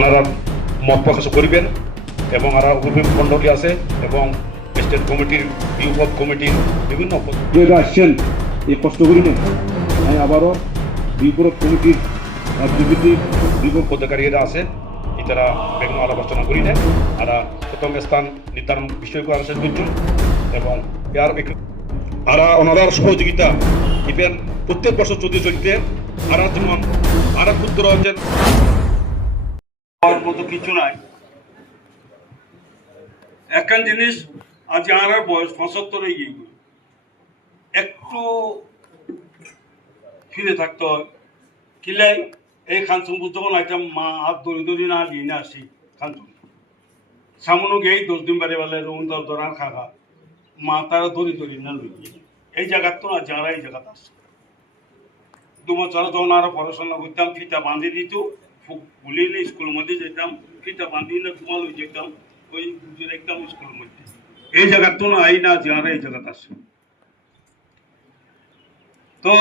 ওনারা মত প্রকাশ করিবেন এবং আর উপবিভাগ মণ্ডলী আছে এবং স্টেট কমিটির বিউপদ কমিটির বিভিন্ন যারা আসছেন এই কষ্ট করি না আমি আবারও বিউপদ কমিটির রাজনীতি বিপুল পদাধিকারীরা আছে এটারা বেগুন আলোচনা করি না আর প্রথম স্থান নির্ধারণ বিষয় করা শেষ করছেন এবং আর ওনার সহযোগিতা ইভেন প্রত্যেক বছর চলতে আর যেমন আর ক্ষুদ্র হচ্ছেন মতো কিছু নাই একখান জিনিস আজ আর বয়স 75 হয়ে গিয়ে একটু ফিরে থাকতে হয় কিলাই এই খানসুন যখন আইতাম মা হাত দড়ি দড়ি না নিয়ে না আসি খানসুন সামনে গিয়ে 10 দিন বারে বেলা রুম দরান খাগা মা তারা দড়ি দড়ি না লই এই জায়গা তো না যারা এই জায়গাতে আসছে 2 বছর যখন আরো পড়াশোনা করতাম ফিতা বাঁধি দিত বলিলে স্কুলের মধ্যে যেতাম ফিতা বাঁধি না ঘুমালো যেতাম ওই একদম স্কুলের মধ্যে এই জায়গা তো না আই না যারা এই জায়গাতে আসছে তো